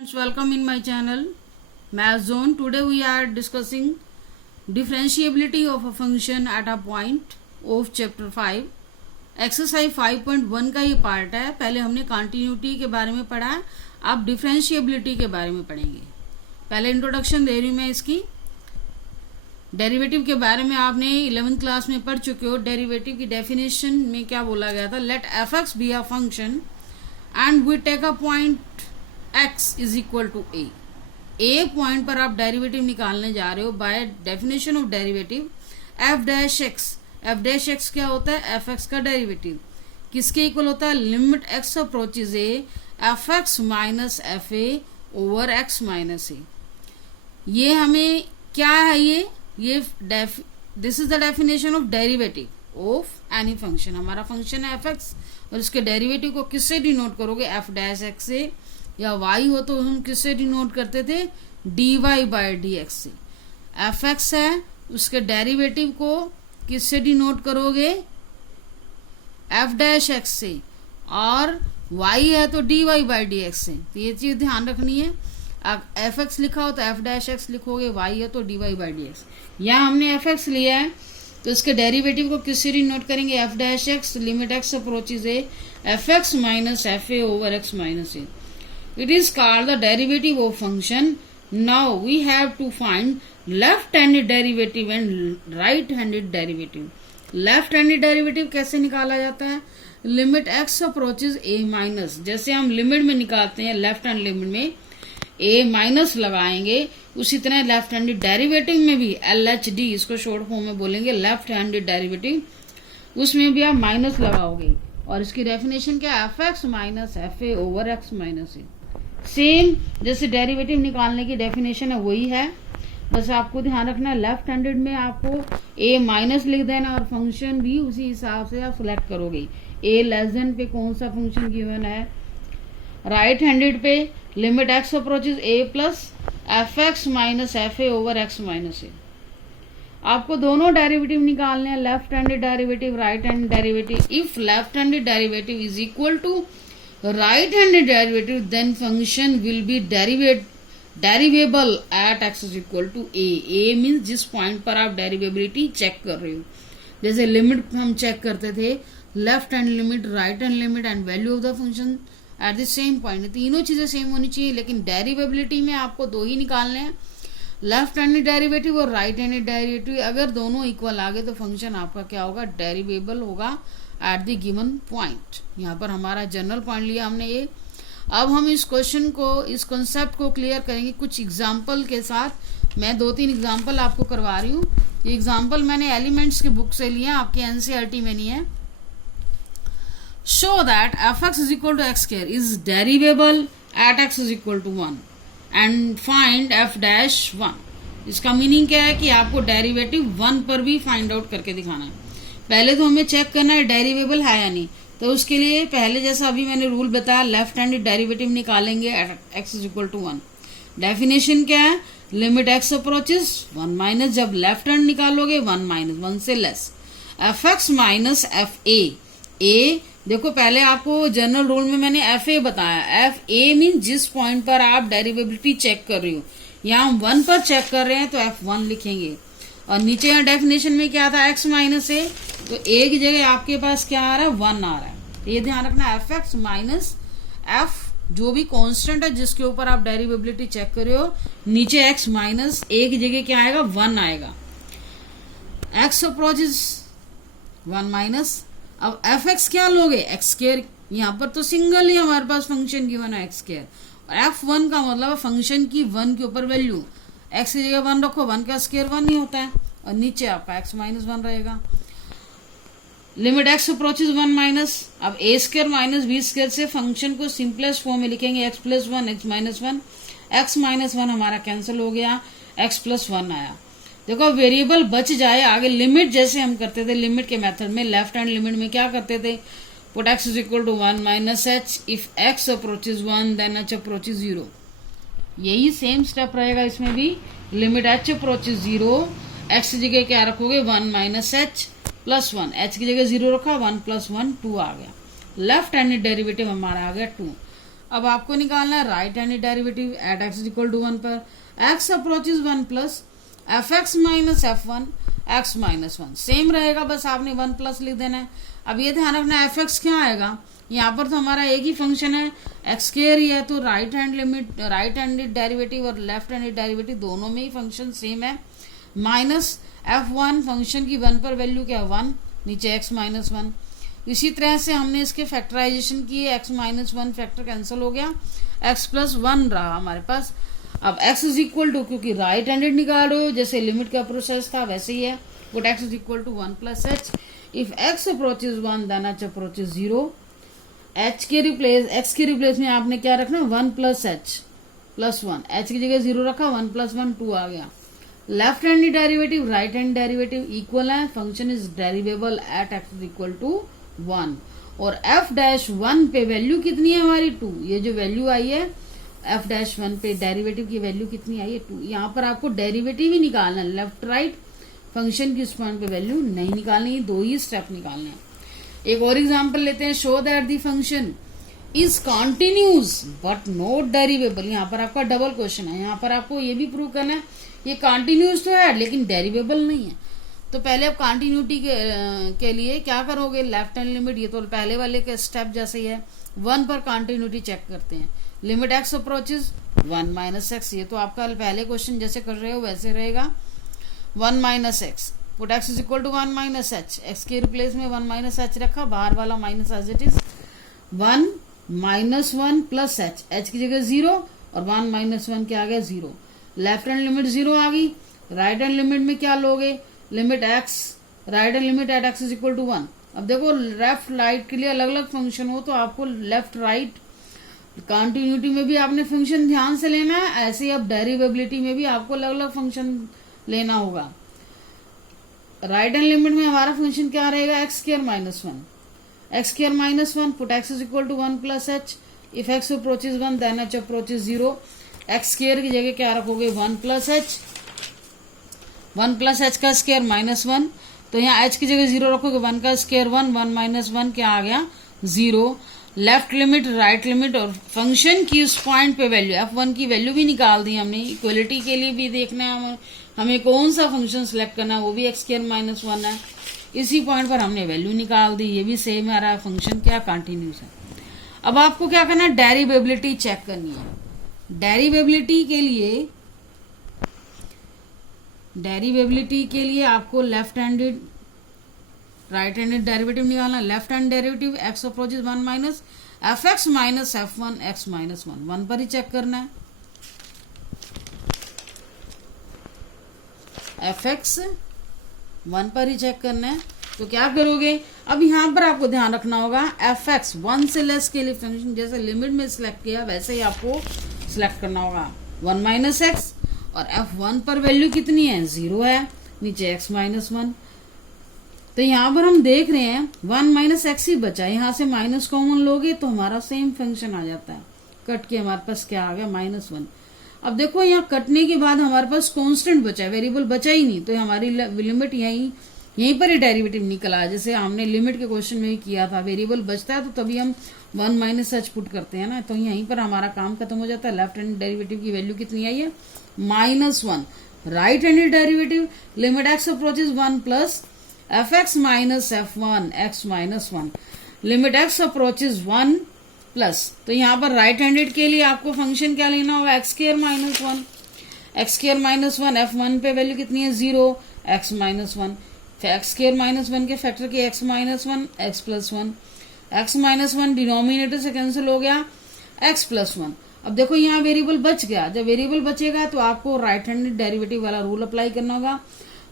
Welcome in my channel Math Zone. Today we are discussing differentiability of a function at a point of chapter 5. Exercise 5.1 का ये part है. पहले हमने continuity के बारे में पढ़ा है, अब डिफरेंशिएबिलिटी के बारे में पढ़ेंगे. पहले इंट्रोडक्शन दे रही हूँ मैं इसकी. डेरिवेटिव के बारे में आपने 11th क्लास में पढ़ चुके हो. डेरिवेटिव की डेफिनेशन में क्या बोला गया था? Let f x be a function and we take a point x is equal to a. a point पर आप डेरिवेटिव निकालने जा रहे हो. By definition of derivative f dash x. f dash x क्या होता है? f x का डेरिवेटिव. किसके इक्वल होता है? Limit x approaches a f x minus f a over x minus a. ये हमें क्या है? ये this is the definition of derivative of any function. हमारा फंक्शन है f x और इसके डेरिवेटिव को किससे डिनोट करोगे? f डैश x से, या y हो तो हम किससे डिनोट करते थे? dy बाय dx से. एफ एक्स है, उसके डेरिवेटिव को किससे डिनोट करोगे? एफ डैश एक्स से. और y है तो dy बाय dx से. तो ये चीज ध्यान रखनी है. एफ एक्स लिखा हो तो एफ डैश एक्स लिखोगे, y है तो dy बाय dx. यहाँ हमने एफ एक्स लिया है तो इसके डेरिवेटिव को किससे डिनोट करेंगे? F dash x. Limit x approaches A F x minus f a over x minus A. It is called the derivative of function. Now we have to find left-handed derivative and right-handed derivative. Left-handed derivative कैसे निकाला जाता है? Limit x approaches a minus. जैसे हम limit में निकालते हैं, left hand limit में a माइनस लगाएंगे, उसी तरह लेफ्ट हैंडेड डेरिवेटिव में भी LHD, इसको शॉर्ट फॉर्म में बोलेंगे लेफ्ट हैंडेड डेरिवेटिव, उसमें भी आप माइनस लगाओगे. और इसकी डेफिनेशन क्या है? F x minus f a over x minus A. Same जैसे डेरिवेटिव निकालने की डेफिनेशन है वही है, बस आपको ध्यान रखना है लेफ्ट हैंडेड में आपको a माइनस लिख देना और फंक्शन भी उसी हिसाब से आप सिलेक्ट करोगे. a लेस देन पे कौन सा फंक्शन गिवन है? राइट हैंडेड पे limit x approaches a plus f x minus f a over x minus a. आपको दोनों डेरिवेटिव निकालने हैं, left handed derivative, right handed derivative. If left handed derivative is equal to right handed derivative, then function will be derivable at x is equal to a. a means जिस point पर आप डेरिवेबिलिटी check कर रहे हो. जैसे limit हम check करते थे, left hand limit, right hand limit and value of the function at the same point. तीनों चीजें सेम होनी चाहिए, लेकिन डेरिवेबिलिटी में आपको दो ही निकालने हैं, लेफ्ट हैंडेड डेरिवेटिव और राइट हैंडेड डेरिवेटिव. अगर दोनों इक्वल आ गए तो फंक्शन आपका क्या होगा? डेरिवेबल होगा एट द गिवन पॉइंट. यहाँ पर हमारा जनरल पॉइंट लिया हमने ये. अब हम इस क्वेश्चन को, इस कॉन्सेप्ट को क्लियर करेंगे कुछ एग्जाम्पल के साथ. मैं 2-3 एग्जाम्पल आपको करवा रही हूँ. ये एग्जाम्पल मैंने एलिमेंट्स की बुक से लिए, आपके एनसीईआरटी में नहीं है. Show that f x is equal to x square is derivable at x is equal to 1 and find f dash 1. इसका मीनिंग क्या है कि आपको डेरिवेटिव 1 पर भी फाइंड आउट करके दिखाना है. पहले तो हमें चेक करना है डेरिवेबल है या नहीं. तो उसके लिए पहले जैसा अभी मैंने रूल बताया, लेफ्ट हैंडेड डेरिवेटिव निकालेंगे x is equal to 1. Definition क्या है? लिमिट x अप्रोचेज 1 माइनस, जब लेफ्ट हैंड निकालोगे 1 माइनस 1 से less, f x minus f a. देखो पहले आपको जनरल रूल में मैंने एफ ए बताया. एफ ए मीन जिस पॉइंट पर आप डेरिवेबिलिटी चेक कर रही हो. यहाँ हम 1 पर चेक कर रहे हैं तो F1 लिखेंगे. और नीचे यहाँ डेफिनेशन में क्या था? x माइनस ए. तो ए की जगह आपके पास क्या आ रहा है? 1 आ रहा है. तो ये ध्यान रखना, एफ एक्स माइनस एफ, जो भी कांस्टेंट है जिसके ऊपर आप डेरिवेबिलिटी चेक कर रहे हो, नीचे x माइनस ए की जगह क्या आएगा? 1 आएगा. x approaches 1 minus. अब एफ एक्स क्या लोगे? X square. यहाँ पर तो सिंगल ही हमारे पास फंक्शन गिवन है एक्स स्क्वायर. और F1 का मतलब फंक्शन की 1 के ऊपर वैल्यू. x की जगह 1 रखो, 1 का स्क्वायर 1 ही होता है, और नीचे आपका x माइनस 1 रहेगा. Limit x approaches 1 minus. अब a square minus b square से फंक्शन को सिंपलेस्ट फॉर्म में लिखेंगे, x plus 1 x minus 1. x minus 1 हमारा कैंसिल हो गया, x प्लस 1 आया. देखो वेरिएबल बच जाए. आगे लिमिट जैसे हम करते थे लिमिट के मेथड में, लेफ्ट हैंड लिमिट में क्या करते थे? Put x is equal to 1 minus h. If x approaches 1 then h approaches 0. यही सेम स्टेप रहेगा इसमें भी. लिमिट h अप्रोचेज 0, x की जगह क्या रखोगे? 1 माइनस h प्लस 1. h की जगह 0 रखा, 1 प्लस 1 2 आ गया. लेफ्ट हैंडेड डेरिवेटिव हमारा आ गया 2. अब आपको निकालना है right hand derivative at x is equal to 1 पर x approaches 1 plus f x minus f one x minus 1 same रहेगा, बस आपने 1 प्लस लिख देना है। अब ये ध्यान रखना एफ एक्स क्या आएगा, यहाँ पर तो हमारा एक ही फंक्शन है एक्स स्क्वायर ही है, तो राइट हैंडेड डेरिवेटिव और लेफ्ट हैंडेड डेरिवेटिव दोनों में ही फंक्शन सेम है। माइनस f1 फंक्शन की 1 पर वैल्यू क्या 1, नीचे x माइनस 1। इसी तरह से हमने इसके फैक्टराइजेशन किए, x माइनस 1 फैक्टर कैंसिल हो गया, x प्लस 1 रहा हमारे पास। अब x इज इक्वल टू, क्योंकि राइट हैंडेड निकाल रहे हो जैसे लिमिट का प्रोसेस था वैसे ही है, but x is equal to 1 plus h. If x approaches 1 then h approaches 0। x के रिप्लेस में आपने क्या रखना 1 प्लस एच प्लस 1, h की जगह 0 रखा, 1 प्लस 1 2 आ गया। Left hand derivative right hand derivative equal है, function is derivable at x is equal to 1 और f डैश 1 पे वैल्यू कितनी है हमारी 2। ये जो वैल्यू आई है f डैश 1 पे डेरिवेटिव की वैल्यू कितनी आई है 2। यहाँ पर आपको डेरिवेटिव ही निकालना है, लेफ्ट राइट फंक्शन की उस पॉइंट पे वैल्यू नहीं निकालनी, 2 ही स्टेप निकालने हैं। एक और एग्जाम्पल लेते हैं, show that the function is continuous but not derivable. यहाँ पर आपका डबल क्वेश्चन है, यहाँ पर आपको ये भी प्रूव करना है ये कॉन्टिन्यूस तो है लेकिन डेरिवेबल नहीं है। तो पहले आप कॉन्टिन्यूटी के लिए क्या करोगे, लेफ्ट हैंड लिमिट, ये तो पहले वाले के स्टेप जैसे ही है, 1 पर कॉन्टिन्यूटी चेक करते हैं। Limit x approaches 1 minus x, ये तो आपका पहले क्वेश्चन जैसे कर रहे हो वैसे रहेगा, 1 minus x put x is equal to 1 minus h, x के रिप्लेस में 1 माइनस एच रखा, बाहर वाला minus as it is 1 minus 1 plus h, h की जगह 0 और 1 माइनस 1 क्या आ गया 0। लेफ्ट हैंड लिमिट 0 आ गई, राइट हैंड लिमिट में क्या लोगे, limit x, right hand limit at x is equal to 1। अब देखो लेफ्ट राइट के लिए अलग अलग फंक्शन हो तो आपको लेफ्ट राइट कॉन्टिन्यूटी में भी आपने फंक्शन ध्यान से लेना है, ऐसे ही अब डेरिवेबिलिटी में भी आपको अलग अलग फंक्शन लेना होगा। राइट हैंड लिमिट में हमारा फंक्शन क्या रहेगा x square minus 1, x square minus 1 put x is equal to 1 plus h. If x approaches 1 then h approaches 0। X square की जगह क्या रखोगे 1 प्लस एच, 1 प्लस एच का स्क्वायर माइनस 1, तो यहाँ एच की जगह 0 रखोगे, 1 का स्क्वायर 1, 1 माइनस 1 क्या आ गया 0। लेफ्ट लिमिट राइट लिमिट और फंक्शन की उस पॉइंट पे वैल्यू f1 की वैल्यू भी निकाल दी हमने। इक्वलिटी के लिए भी देखना है हमें कौन सा फंक्शन सिलेक्ट करना है, वो भी एक्स स्क्वायर माइनस 1 है, इसी पॉइंट पर हमने वैल्यू निकाल दी, ये भी सेम आ रहा है, फंक्शन क्या कंटिन्यूस है। अब आपको क्या करना है, डेरिवेबिलिटी चेक करनी है। डेरिवेबिलिटी के लिए आपको left handed right handed derivative निकालना। Left hand derivative x approaches 1 minus f x minus f 1 x minus 1, 1 पर ही चेक करना है। एफ एक्स 1 पर ही चेक करना है, तो क्या करोगे, अब यहाँ पर आपको ध्यान रखना होगा एफ एक्स 1 से लेस के लिए फंक्शन जैसे लिमिट में सिलेक्ट किया वैसे ही आपको सिलेक्ट करना होगा 1 माइनस एक्स, और f1 पर वैल्यू कितनी है 0 है, नीचे x माइनस 1। तो यहाँ पर हम देख रहे हैं 1 माइनस एक्स ही बचा, यहाँ से माइनस कॉमन लोगे तो हमारा सेम फंक्शन आ जाता है, कट के हमारे पास क्या आ गया माइनस 1। अब देखो यहाँ कटने के बाद हमारे पास कांस्टेंट बचा है, वेरिएबल बचा ही नहीं, तो हमारी लिमिट यहीं पर ही डेरिवेटिव निकल आया, जैसे हमने लिमिट के क्वेश्चन में भी किया था, वेरिएबल बचता है तो तभी हम 1 माइनस एच पुट करते हैं ना, तो यहीं पर हमारा काम खत्म हो जाता है। लेफ्ट हैंड डेरिवेटिव की वैल्यू कितनी आई है -1। Right hand derivative limit x approaches 1 plus f x minus f 1 x minus 1, limit x approaches 1 plus, तो यहाँ पर राइट हैंडेड के लिए आपको फंक्शन क्या लेना होगा x square minus 1, x square minus 1, f1 पे वैल्यू कितनी है 0, x minus 1, x square minus 1 के फैक्टर की x minus 1 x plus 1, x minus 1 denominator से कैंसिल हो गया x प्लस 1। अब देखो यहाँ वेरिएबल बच गया, जब वेरिएबल बचेगा तो आपको राइट हैंडेड डेरिवेटिव वाला रूल अप्लाई करना होगा,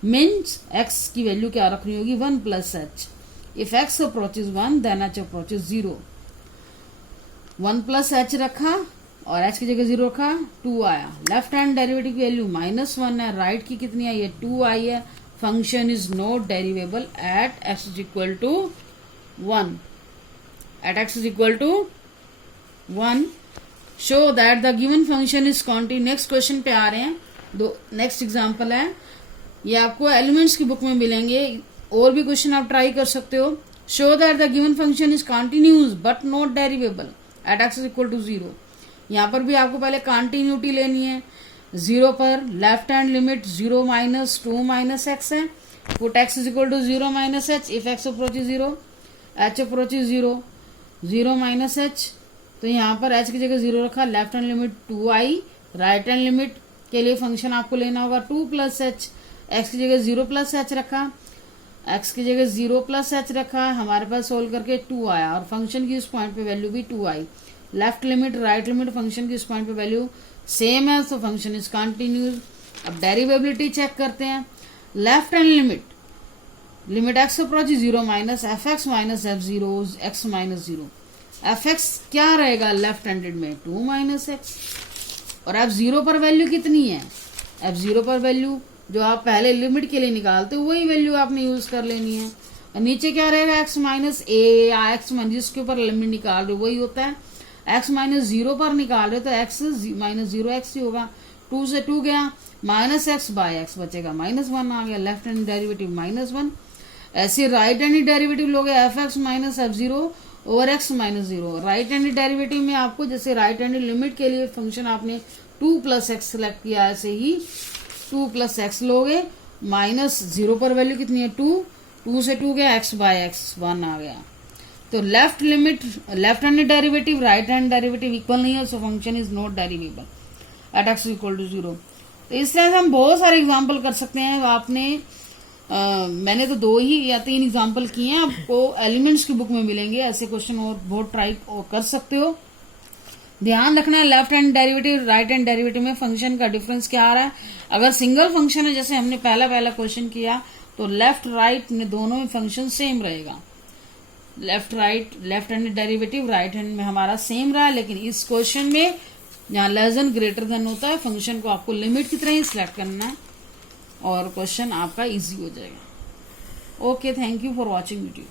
मीन्स x की वैल्यू क्या रखनी होगी 1 plus h. If x approaches 1 then h approaches 0, 1 plus h रखा और h की जगह 0 रखा, 2 आया। लेफ्ट हैंड डेरिवेटिव की वैल्यू -1 है, राइट की कितनी आई है 2 आई है। Function is not derivable at x is equal to 1, at x is equal to 1। Show that the given function is continuous. Next question पे आ रहे हैं, दो नेक्स्ट एग्जांपल है, ये आपको एलिमेंट्स की बुक में मिलेंगे, और भी क्वेश्चन आप ट्राई कर सकते हो। Show that the given function is continuous but not derivable. At x is equal to 0। यहाँ पर भी आपको पहले कंटिन्यूटी लेनी है। 0 पर left hand limit 0 minus 2 minus x है। Put x is equal to 0 minus h if x approaches 0, h approaches 0, 0 minus h. तो यहाँ पर एच की जगह 0 रखा। Left hand limit 2i, right hand limit के लिए फंक्शन आपको लेना होगा 2 प्लस एच। एक्स की जगह 0 प्लस एच रखा, एक्स की जगह 0 प्लस एच रखा, हमारे पास सोल्व करके 2 आया और फंक्शन की इस पॉइंट पे वैल्यू भी 2 आई। Left limit right limit function की इस पॉइंट पे वैल्यू सेम है, तो फंक्शन इज कंटिन्यूस। अब डेरिवेबिलिटी चेक करते हैं। Left hand limit x approach 0 minus f x minus F 0 x minus 0। F x क्या रहेगा लेफ्ट हैंडेड में 2 माइनस एक्स, और एफ 0 पर वैल्यू कितनी है, एफ 0 पर वैल्यू जो आप पहले लिमिट के लिए निकालते हो वही वैल्यू आपने यूज कर लेनी है। और नीचे क्या रहेगा एक्स माइनस ए या एक्स माइनस जिसके ऊपर लिमिट निकाल रहे हो वही होता है। एक्स माइनस 0 पर निकाल रहे हो तो एक्स माइनस 0 एक्स ही होगा। 2 से 2 गया, माइनस एक्स बाय एक्स बचेगा -1 आ गया। Left hand derivative -1। ऐसे राइट हैंड डेरिवेटिव लोगे F x minus F 0 over x minus 0। Right hand derivative में आपको जैसे राइट हैंड लिमिट के लिए फंक्शन आपने 2 प्लस एक्स सिलेक्ट किया, ऐसे ही 2 प्लस एक्स लोगे। -0 पर वैल्यू कितनी है 2 से 2 गया, एक्स बाय एक्स 1 आ गया। तो left hand derivative right hand derivative equal नहीं है, so function is not derivable at x equal to 0। तो इस तरह से हम बहुत सारे एग्जाम्पल कर सकते हैं। आपने मैंने तो 2 ही या 3 एग्जाम्पल किए हैं, आपको एलिमेंट्स की बुक में मिलेंगे ऐसे क्वेश्चन और बहुत ट्राई कर सकते हो। ध्यान रखना है left hand derivative right hand derivative में फंक्शन का डिफरेंस क्या आ रहा है। अगर सिंगल फंक्शन है जैसे हमने पहला क्वेश्चन किया तो लेफ्ट राइट में दोनों में फंक्शन सेम रहेगा। Left hand derivative right hand में हमारा सेम रहा, लेकिन इस क्वेश्चन में यहाँ लेस देन ग्रेटर देन होता है, फंक्शन को आपको लिमिट की तरह ही सिलेक्ट करना है और क्वेश्चन आपका इजी हो जाएगा। Okay, thank you for watching video.